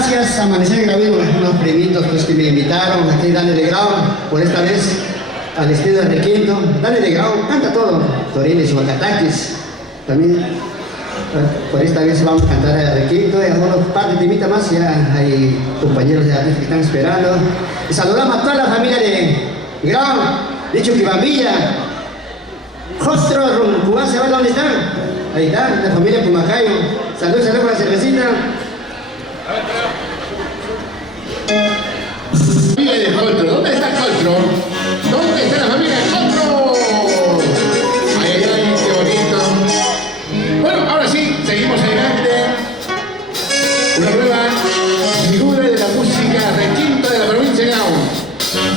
gracias a Amanecer Gravino, unos primitos pues, que me invitaron aquí, Dani de Grau, por esta vez al estilo de Requinto. Dani de Grau canta todo, Torines y Huacataquis. También por esta vez vamos a cantar a Requinto y algunos par de temitas más, ya hay compañeros de artistas que están esperando. Y saludamos a toda la familia de Grau, dicho que Bambilla, Jostro, Rumcubá, ¿se va dónde están? Ahí está, la familia Pumacayo. Salud, salud con la cervecita. Familia de Coltro, ¿dónde está Coltro? ¿Dónde está la familia de Coltro? Ay, ay, ay, qué bonito. Bueno, ahora sí, seguimos adelante. Una nueva figura de la música requinto de la provincia de Grau.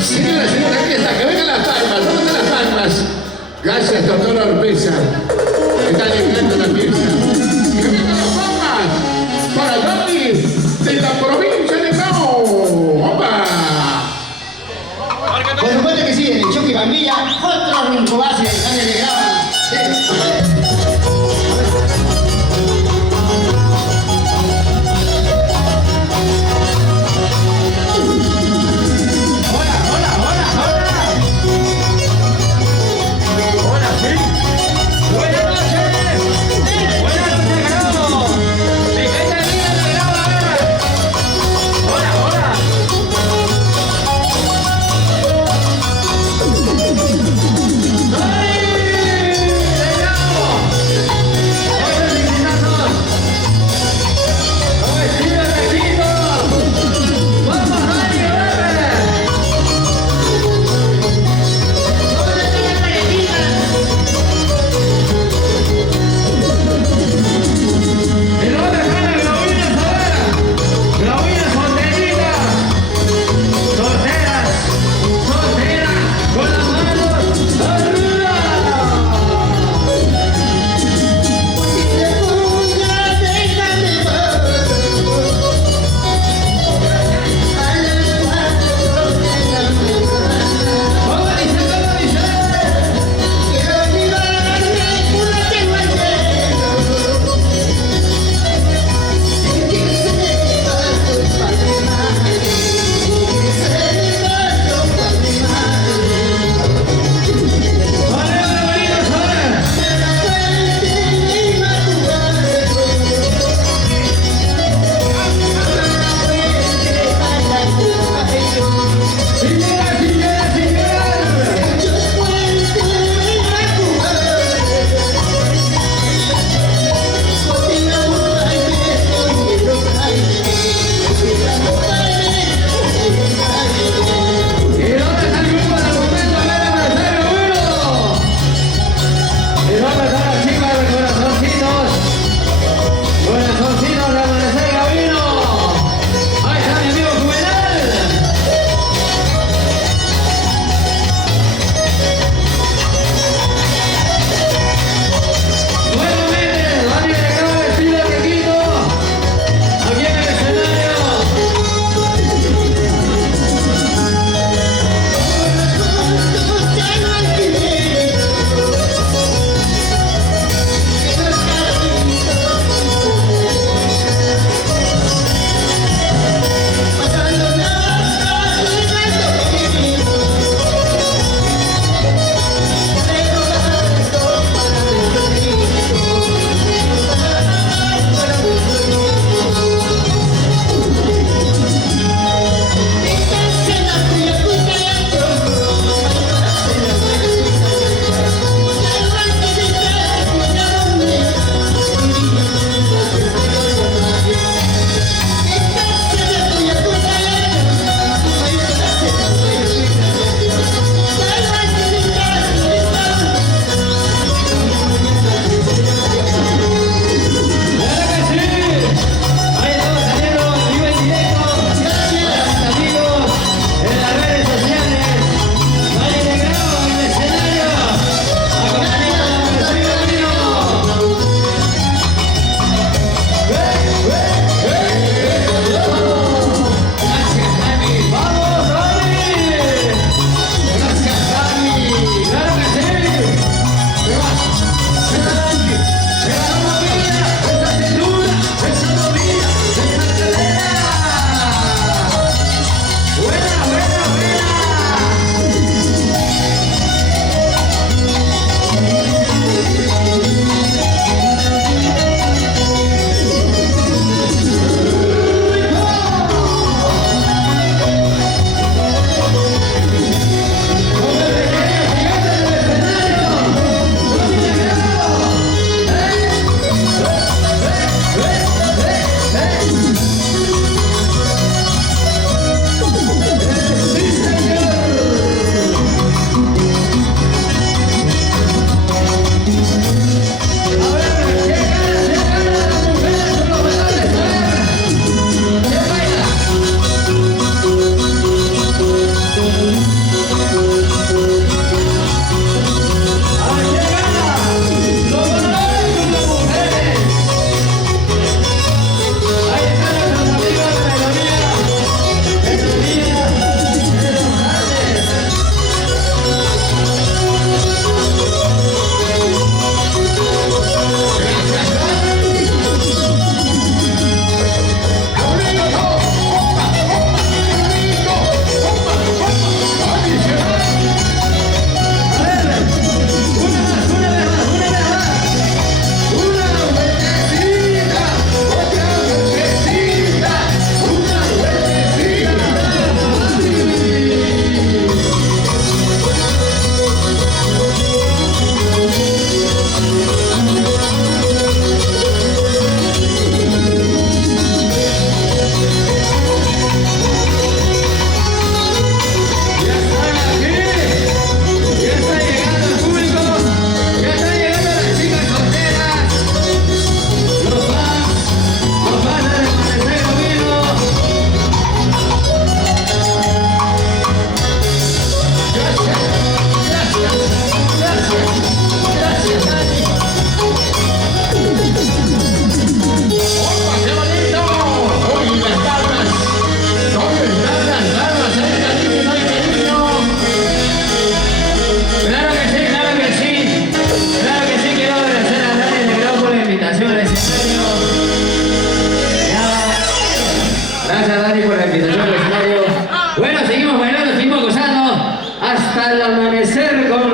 Señoras y señores, aquí está, que vengan las palmas, ¿dónde están las palmas? Gracias, doctor Orpeza. Está llegando la pieza. ¡Que vengan las palmas para Dani de la provincia de Grau! ¡Opa! Por supuesto que sí, el Chucky Bambilla, otro Rumcubá, se Dani de Grau. Sí. ¡Ay!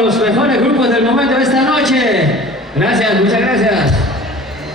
los mejores grupos del momento de esta noche. Gracias, muchas gracias.